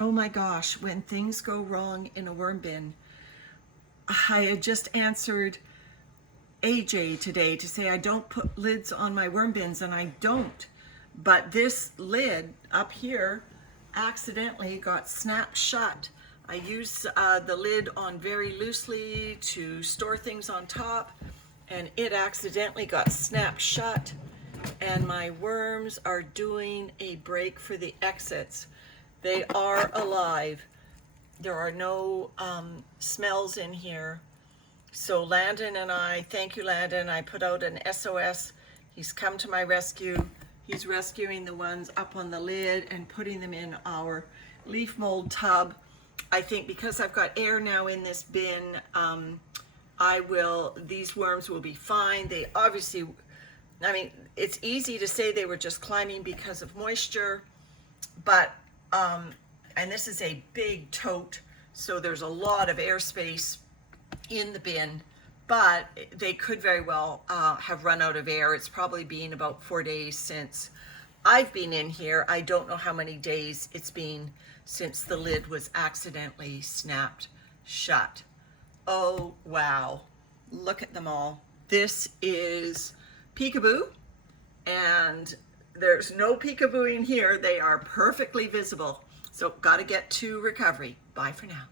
Oh my gosh, when things go wrong in a worm bin. I had just answered AJ today to say I don't put lids on my worm bins, and I don't. But this lid up here accidentally got snapped shut. I use the lid on very loosely to store things on top, and it accidentally got snapped shut, and my worms are doing a break for the exits. They are alive. There are no smells in here. So Landon and I, thank you Landon, I put out an SOS. He's come to my rescue. He's rescuing the ones up on the lid and putting them in our leaf mold tub. I think because I've got air now in this bin, these worms will be fine. They obviously, I mean, it's easy to say they were just climbing because of moisture, but, and this is a big tote, so there's a lot of airspace in the bin, but they could very well have run out of air. It's probably been about 4 days since I've been in here. I don't know how many days it's been since the lid was accidentally snapped shut. Oh, wow. Look at them all. This is peekaboo, and there's no peekabooing here. They are perfectly visible. So gotta get to recovery. Bye for now.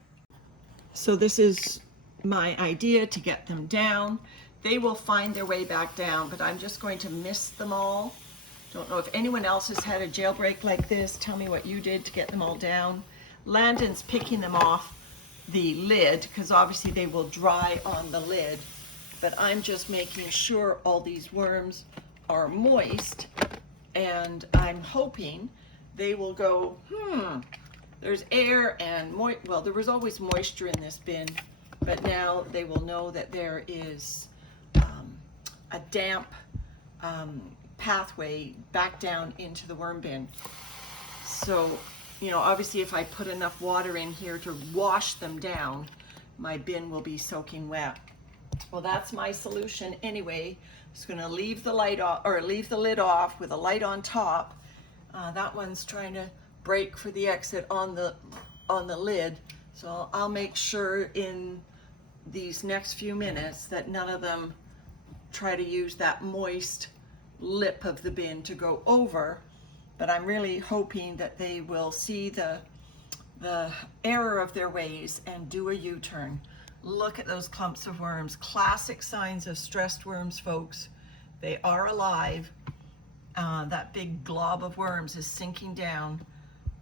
So this is my idea to get them down. They will find their way back down, but I'm just going to mist them all. Don't know if anyone else has had a jailbreak like this. Tell me what you did to get them all down. Landon's picking them off the lid because obviously they will dry on the lid, but I'm just making sure all these worms are moist, and I'm hoping they will go, there's air and well, there was always moisture in this bin, but now they will know that there is a damp pathway back down into the worm bin. So, you know, obviously if I put enough water in here to wash them down, my bin will be soaking wet. Well, that's my solution anyway. Just gonna leave the light off, or leave the lid off with a light on top. That one's trying to break for the exit on the lid. So I'll make sure in these next few minutes that none of them try to use that moist lip of the bin to go over, but I'm really hoping that they will see the error of their ways and do a U-turn. Look at those clumps of worms. Classic signs of stressed worms, folks. They are alive. That big glob of worms is sinking down.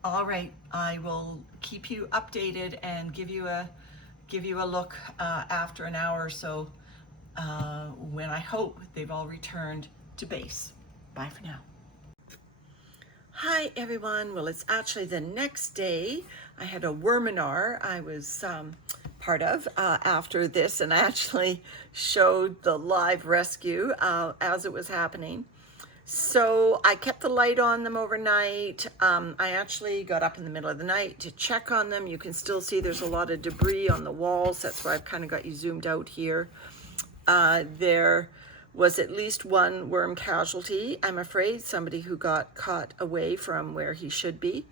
All right, I will keep you updated and give you a look after an hour or so when I hope they've all returned to base. Bye for now. Hi everyone. Well, it's actually the next day. I had a worminar I was part of after this, and I actually showed the live rescue as it was happening. So I kept the light on them overnight. I actually got up in the middle of the night to check on them. You can still see there's a lot of debris on the walls. That's why I've kind of got you zoomed out here. There was at least one worm casualty, I'm afraid, somebody who got caught away from where he should be.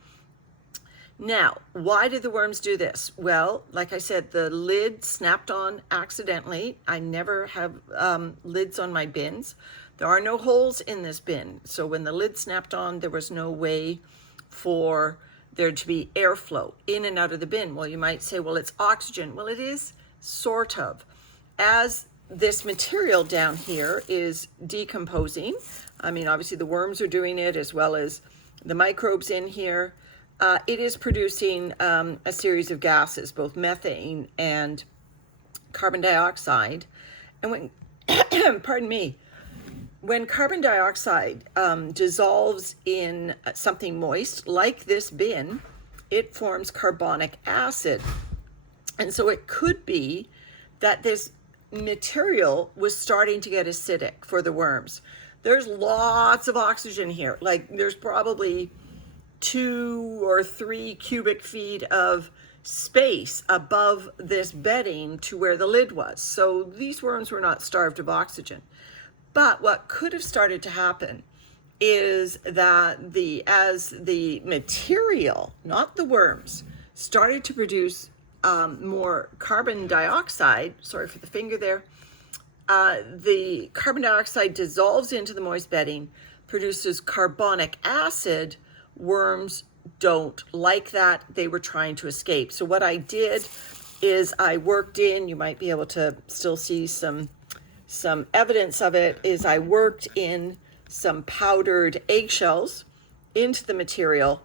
Now, why did the worms do this? Well, like I said, the lid snapped on accidentally. I never have lids on my bins. There are no holes in this bin. So when the lid snapped on, there was no way for there to be airflow in and out of the bin. Well, you might say, well, it's oxygen. Well, it is sort of. As this material down here is decomposing, I mean, obviously the worms are doing it as well as the microbes in here. It is producing a series of gases, both methane and carbon dioxide. And when, pardon me, when carbon dioxide dissolves in something moist, like this bin, it forms carbonic acid. And so it could be that this material was starting to get acidic for the worms. There's lots of oxygen here. Like there's probably 2 or 3 cubic feet of space above this bedding to where the lid was. So these worms were not starved of oxygen. But what could have started to happen is that as the material, not the worms, started to produce more carbon dioxide, sorry for the finger there, the carbon dioxide dissolves into the moist bedding, produces carbonic acid. Worms don't like that. They were trying to escape. So what I did is I worked in, you might be able to still see some evidence of it, is I worked in some powdered eggshells into the material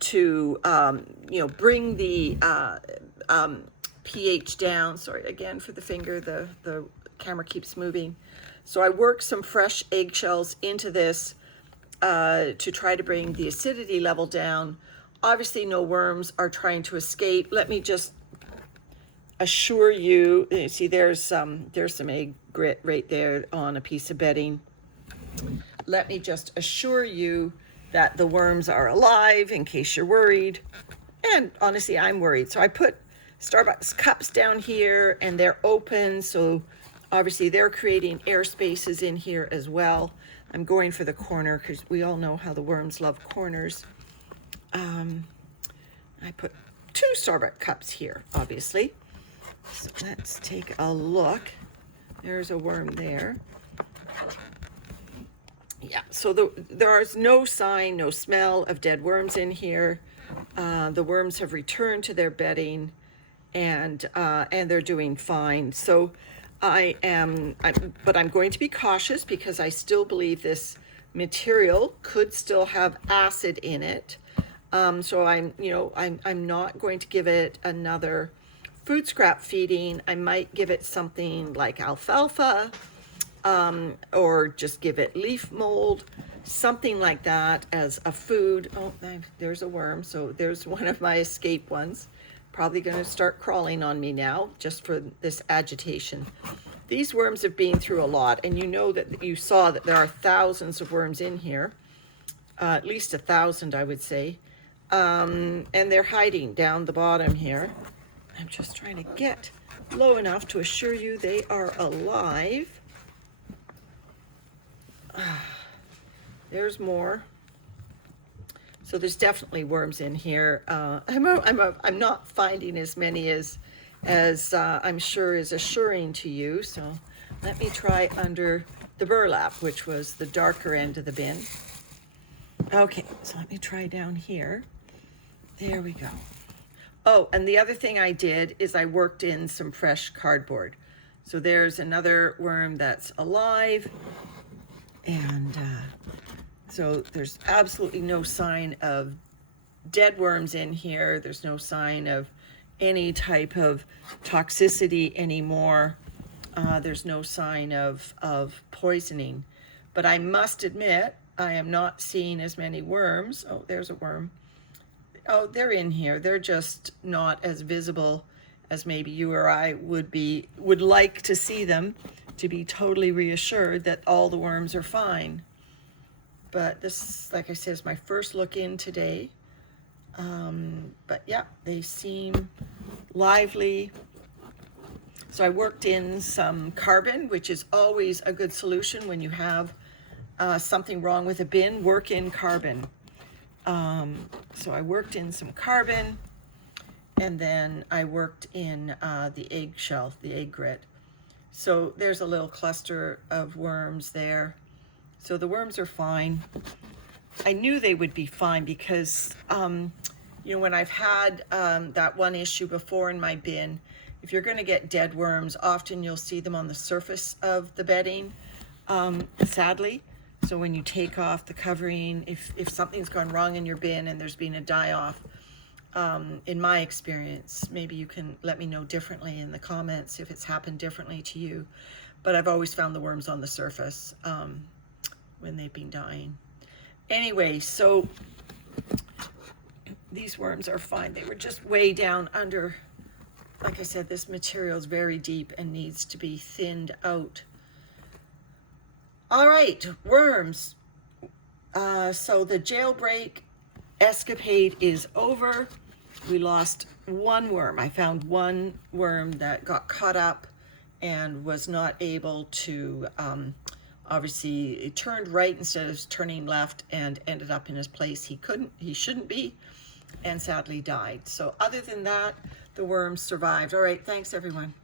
to bring the pH down. Sorry again for the finger, the camera keeps moving. So I worked some fresh eggshells into this to try to bring the acidity level down. Obviously no worms are trying to escape. Let me just assure you, see there's some egg grit right there on a piece of bedding. Let me just assure you that the worms are alive in case you're worried. And honestly, I'm worried. So I put Starbucks cups down here and they're open. So obviously they're creating air spaces in here as well. I'm going for the corner because we all know how the worms love corners. I put 2 Starbucks cups here, obviously. So let's take a look. There's a worm there. Yeah, so there is no sign, no smell of dead worms in here. The worms have returned to their bedding, and they're doing fine. So but I'm going to be cautious because I still believe this material could still have acid in it. So I'm not going to give it another food scrap feeding. I might give it something like alfalfa, or just give it leaf mold, something like that as a food. Oh, there's a worm. So there's one of my escape ones. Probably going to start crawling on me now just for this agitation. These worms have been through a lot, and you saw that there are thousands of worms in here, at least 1,000, I would say, and they're hiding down the bottom here. I'm just trying to get low enough to assure you they are alive. There's more. So there's definitely worms in here. I'm not finding as many as I'm sure is assuring to you. So let me try under the burlap, which was the darker end of the bin. Okay, so let me try down here. There we go. Oh, and the other thing I did is I worked in some fresh cardboard. So there's another worm that's alive. And so there's absolutely no sign of dead worms in here. There's no sign of any type of toxicity anymore. There's no sign of poisoning. But I must admit, I am not seeing as many worms. Oh, there's a worm. Oh, they're in here. They're just not as visible as maybe you or I would like to see them, to be totally reassured that all the worms are fine. But this, like I said, is my first look in today. But yeah, they seem lively. So I worked in some carbon, which is always a good solution when you have something wrong with a bin. Work in carbon. So I worked in some carbon, and then I worked in the eggshell, the egg grit. So there's a little cluster of worms there. So the worms are fine. I knew they would be fine because, when I've had that one issue before in my bin, if you're going to get dead worms, often you'll see them on the surface of the bedding, sadly. So when you take off the covering, if something's gone wrong in your bin and there's been a die-off, in my experience, maybe you can let me know differently in the comments if it's happened differently to you, but I've always found the worms on the surface when they've been dying. Anyway, so these worms are fine. They were just way down under. Like I said, this material is very deep and needs to be thinned out. All right, worms. So the jailbreak escapade is over. We lost one worm. I found one worm that got caught up and was not able to obviously it turned right instead of turning left and ended up in his place he shouldn't be, and sadly died. So other than that, the worms survived. All right, thanks everyone.